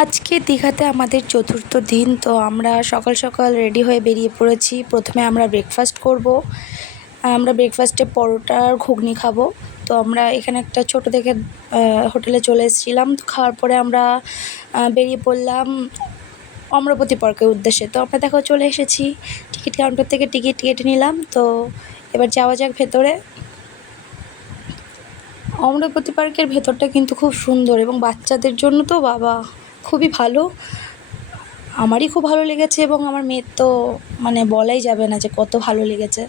আজকে দীঘাতে আমাদের চতুর্থ দিন। তো আমরা সকাল সকাল রেডি হয়ে বেরিয়ে পড়েছি। প্রথমে আমরা ব্রেকফাস্ট করব। আমরা ব্রেকফাস্টে পরোটা আর ঘুগনি খাবো। তো আমরা এখানে একটা ছোট দেখে হোটেলে চলে এসেছিলাম। তো খাওয়ার পরে আমরা বেরিয়ে পড়লাম অমরাবতী পার্কের উদ্দেশ্যে। তো আমরা দেখো চলে এসেছি, টিকিট কাউন্টার থেকে টিকিট কেটে নিলাম। তো এবার যাওয়া যাক ভেতরে। অমরাবতী পার্কের ভেতরটা কিন্তু খুব সুন্দর এবং বাচ্চাদের জন্য তো বাবা খুবই ভালো। আমারই খুব ভালো লেগেছে এবং আমার মেয়ের তো মানে বলাই যাবে না যে কত ভালো লেগেছে।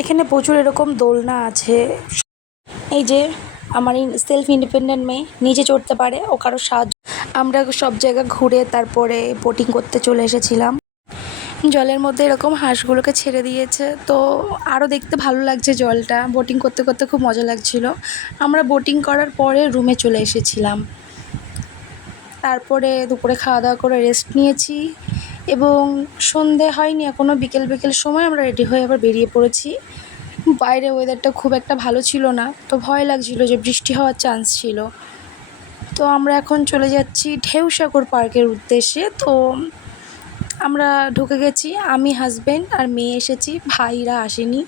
এখানে প্রচুর এরকম দোলনা আছে। এই যে আমার সেলফ ইন্ডিপেন্ডেন্ট মেয়ে নিজে চড়তে পারে, ও কারো সাহায্য। আমরা সব জায়গা ঘুরে তারপরে বোটিং করতে চলে এসেছিলাম। জলের মধ্যে এরকম হাঁসগুলোকে ছেড়ে দিয়েছে, তো আরও দেখতে ভালো লাগছে জলটা। বোটিং করতে করতে খুব মজা লাগছিল। আমরা বোটিং করার পরে রুমে চলে এসেছিলাম। তারপরে দুপুরে খাওয়া দাওয়া করে রেস্ট নিয়েছি এবং সন্ধে হয়নি এখনও, বিকেল বিকেল সময় আমরা রেডি হয়ে আবার বেরিয়ে পড়েছি। বাইরে ওয়েদারটা খুব একটা ভালো ছিল না, তো ভয় লাগছিল যে বৃষ্টি হওয়ার চান্স ছিল। তো আমরা এখন চলে যাচ্ছি ঢেউসাগর পার্কের উদ্দেশ্যে। তো আমরা ঢুকে গেছি, আমি, হাজব্যান্ড আর মেয়ে এসেছি, ভাইরা আসেনি।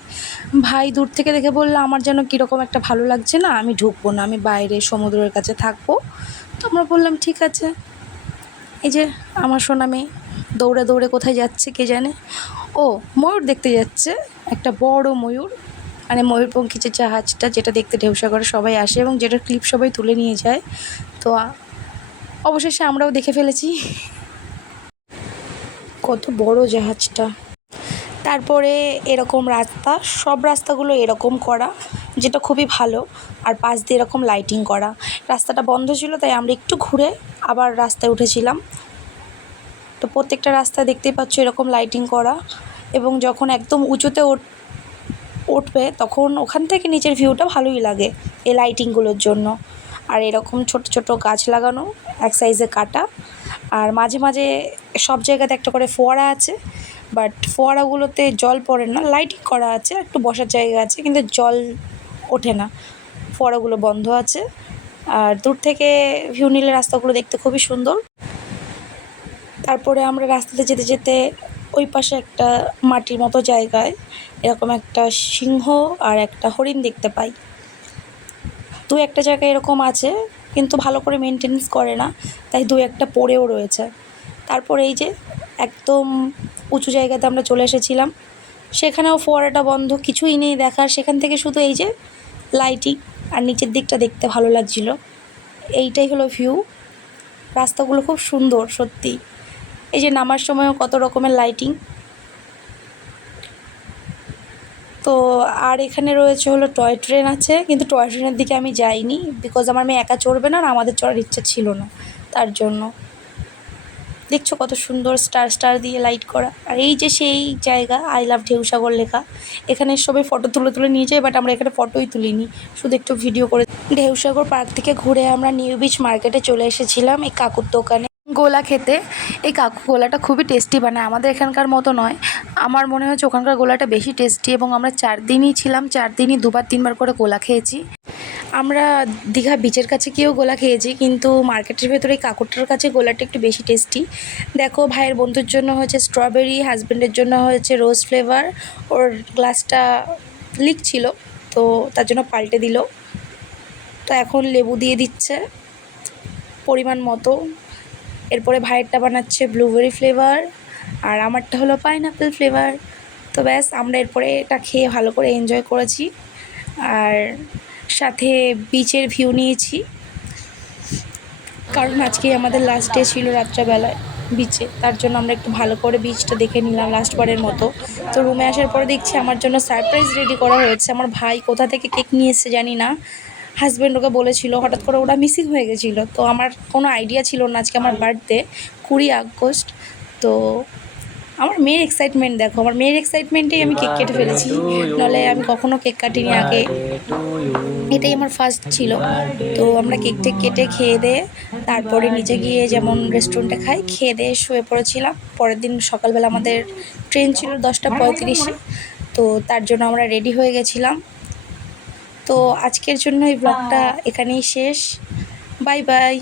ভাই দূর থেকে দেখে বললো আমার যেন কীরকম একটা ভালো লাগছে না, আমি ঢুকবো না, আমি বাইরে সমুদ্রের কাছে থাকবো। তো আমরা বললাম ঠিক আছে। এই যে আমার সোনা মেয়ে দৌড়ে দৌড়ে কোথায় যাচ্ছে কে জানে। ও ময়ূর দেখতে যাচ্ছে, একটা বড় ময়ূর, মানে ময়ূরপঙ্খী যে জাহাজটা যেটা দেখতে ঢেউসাগরে সবাই আসে এবং যেটার ক্লিপ সবাই তুলে নিয়ে যায়। তো অবশেষে আমরাও দেখে ফেলেছি কত বড় জাহাজটা। তারপরে এরকম রাস্তা, সব রাস্তাগুলো এরকম করা, যেটা খুবই ভালো। আর পাশ দিয়ে এরকম লাইটিং করা। রাস্তাটা বন্ধ ছিল তাই আমরা একটু ঘুরে আবার রাস্তায় উঠেছিলাম। তো প্রত্যেকটা রাস্তা দেখতেই পাচ্ছ এরকম লাইটিং করা, এবং যখন একদম উঁচুতে উঠবে তখন ওখান থেকে নিচের ভিউটা ভালোই লাগে এই লাইটিংগুলোর জন্য। আর এরকম ছোট ছোট গাছ লাগানো, এক সাইজে কাটা, আর মাঝে মাঝে সব জায়গাতে একটা করে ফোয়ারা আছে, বাট ফোয়ারাগুলোতে জল পড়ে না, লাইটিং করা আছে, একটু বসার জায়গা আছে, কিন্তু জল ওঠে না, ফোয়ারাগুলো বন্ধ আছে। আর দূর থেকে ভিউ নিলে রাস্তাগুলো দেখতে খুবই সুন্দর। তারপরে আমরা রাস্তাতে যেতে যেতে ওই পাশে একটা মাটির মতো জায়গায় এরকম একটা সিংহ আর একটা হরিণ দেখতে পাই। দু একটা জায়গায় এরকম আছে কিন্তু ভালো করে মেনটেনেন্স করে না, তাই দু একটা পড়েও রয়েছে। তারপরে এই যে একদম উঁচু জায়গাতে আমরা চলে এসেছিলাম, সেখানেও ফোয়ারাটা বন্ধ, কিছুই নেই দেখার, সেখান থেকে শুধু এই যে লাইটিং আর নিচের দিকটা দেখতে ভালো লাগছিল। এইটাই হলো ভিউ। রাস্তাগুলো খুব সুন্দর সত্যি। এই যে নামার সময়ও কত রকমের লাইটিং। তো আর এখানে রয়েছে হলো টয় ট্রেন আছে, কিন্তু টয় ট্রেনের দিকে আমি যাইনি, বিকজ আমার মেয়ে একা চড়বে না আর আমাদের চড়ার ইচ্ছা ছিল না, তার জন্য। দেখছো কত সুন্দর স্টার স্টার দিয়ে লাইট করা। আর এই যে সেই জায়গা আই লাভ ঢেউসাগর লেখা, এখানে সবাই ফটো তুলে তুলে নিয়ে যায়, বাট আমরা এখানে ফটোই তুলিনি, শুধু একটু ভিডিও করে। ঢেউসাগর পার্ক থেকে ঘুরে আমরা নিউ বিচ মার্কেটে চলে এসেছিলাম এই কাকুর দোকানে গোলা খেতে। এই কাকু গোলাটা খুবই টেস্টি বানায়, আমাদের এখানকার মতো নয়। আমার মনে হচ্ছে ওখানকার গোলাটা বেশি টেস্টি, এবং আমরা 4 দিনই ছিলাম, 4 দিনই দুবার তিনবার করে গোলা খেয়েছি। আমরা দীঘা বিচের কাছে গিয়েও গোলা খেয়েছি, কিন্তু মার্কেটের ভেতরে এই কাকুরটার কাছে গোলাটা একটু বেশি টেস্টি। দেখো ভাইয়ের বন্ধুর জন্য হয়েছে স্ট্রবেরি, হাজব্যান্ডের জন্য হয়েছে রোজ ফ্লেভার। ওর গ্লাসটা লিক ছিল, তো তার জন্য পাল্টে দিল। তো এখন লেবু দিয়ে দিচ্ছে পরিমাণ মতো। এরপরে ভাইয়েরটা বানাচ্ছে ব্লুবেরি ফ্লেভার, আর আমারটা হলো পাইনঅ্যাপেল ফ্লেভার। তো ব্যাস, আমরা এরপরে এটা খেয়ে ভালো করে এনজয় করেছি, আর সাথে বিচের ভিউ নিয়েছি, কারণ আজকেই আমাদের লাস্ট ডে ছিল রাত্রেবেলায় বিচে, তার জন্য আমরা একটু ভালো করে বিচটা দেখে নিলাম লাস্টবারের মতো। তো রুমে আসার পরে দেখছি আমার জন্য সারপ্রাইজ রেডি করা হয়েছে। আমার ভাই কোথা থেকে কেক নিয়ে এসেছে জানি না, হাজব্যান্ড ওকে বলেছিল, হঠাৎ করে ওরা মিসিং হয়ে গেছিলো। তো আমার কোনো আইডিয়া ছিল না আজকে আমার বার্থডে 20 আগস্ট। তো আমার মেয়ের এক্সাইটমেন্ট দেখো, আমার মেয়ের এক্সাইটমেন্টেই আমি কেক কেটে ফেলেছি, নাহলে আমি কখনো কেক কাটিনি আগে, এটাই আমার ফার্স্ট ছিল। তো আমরা কেকটা কেটে খেয়ে দিয়ে তারপরে নিচে গিয়ে যেমন রেস্টুরেন্টে খাই, খেয়ে দিয়ে শুয়ে পড়েছিলাম। পরের দিন সকালবেলা আমাদের ট্রেন ছিল 10:35-এ, তো তার জন্য আমরা রেডি হয়ে গেছিলাম। তো আজকের জন্য এই ব্লগটা এখানেই শেষ। Bye bye.